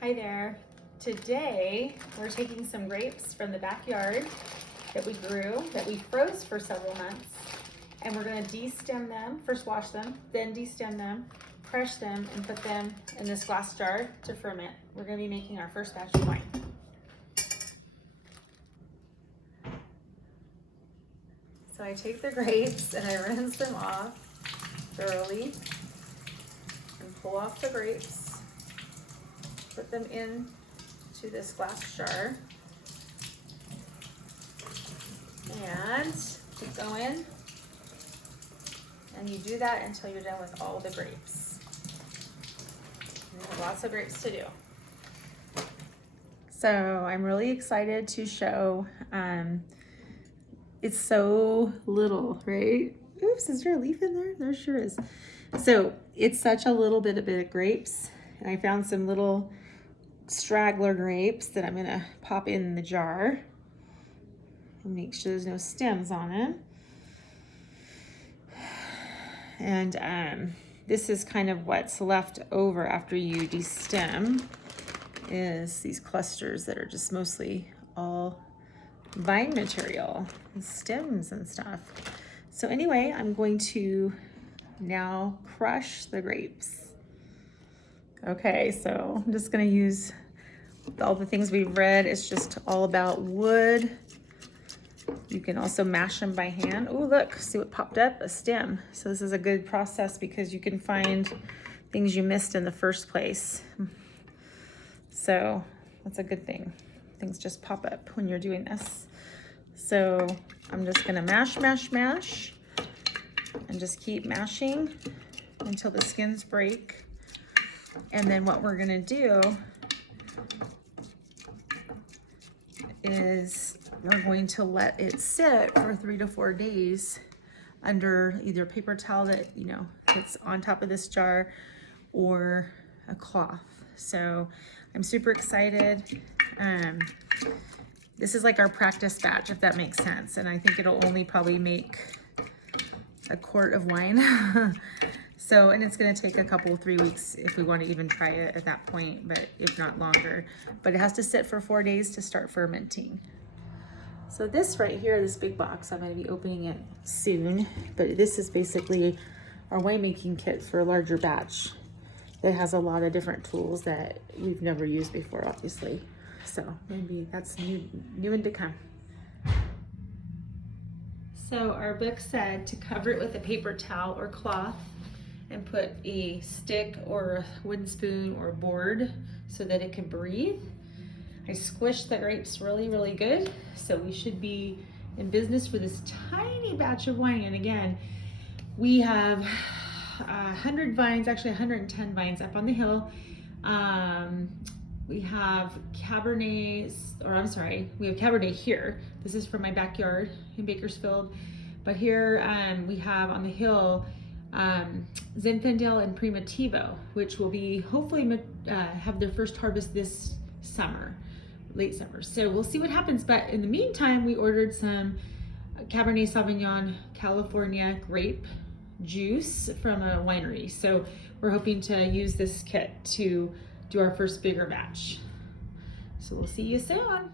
Hi there. Today we're taking some grapes from the backyard that we grew, that we froze for several months, and we're going to de-stem them, first wash them, then de-stem them, crush them, and put them in this glass jar to ferment. We're going to be making our first batch of wine. So I take the grapes and I rinse them off thoroughly and pull off the grapes, put them in to this glass jar, and keep going. And you do that until you're done with all the grapes. You have lots of grapes to do. So I'm really excited to show, it's so little, right? Oops, is there a leaf in there? There sure is. So it's such a little bit of grapes. And I found some little straggler grapes that I'm gonna pop in the jar and make sure there's no stems on it. And this is kind of what's left over after you de-stem, is these clusters that are just mostly all vine material and stems and stuff. So anyway, I'm going to now crush the grapes. Okay, so I'm just gonna use all the things we've read. It's just all about wood. You can also mash them by hand. Oh, look, see what popped up? A stem. So this is a good process because you can find things you missed in the first place. So that's a good thing. Things just pop up when you're doing this. So I'm just gonna mash, and just keep mashing until the skins break. And then what we're gonna do is we're going to let it sit for 3 to 4 days under either a paper towel that, you know, that's on top of this jar, or a cloth. So I'm super excited. This is like our practice batch, if that makes sense. And I think it'll only probably make a quart of wine. So, and it's gonna take a couple, 3 weeks if we wanna even try it at that point, but if not longer. But it has to sit for 4 days to start fermenting. So this right here, this big box, I'm gonna be opening it soon, but this is basically our winemaking kit for a larger batch. It has a lot of different tools that we've never used before, obviously. So maybe that's new and to come. So our book said to cover it with a paper towel or cloth and put a stick or a wooden spoon or a board so that it can breathe. I squished the grapes really good, so we should be in business for this tiny batch of wine. And again, we have 100 vines, actually 110 vines up on the hill. We have Cabernet, we have Cabernet here. This is from my backyard in Bakersfield. But here we have on the hill Zinfandel and Primitivo, which will be hopefully have their first harvest this summer, late summer. So we'll see what happens. But in the meantime, we ordered some Cabernet Sauvignon California grape juice from a winery. So we're hoping to use this kit to do our first bigger batch. So we'll see you soon.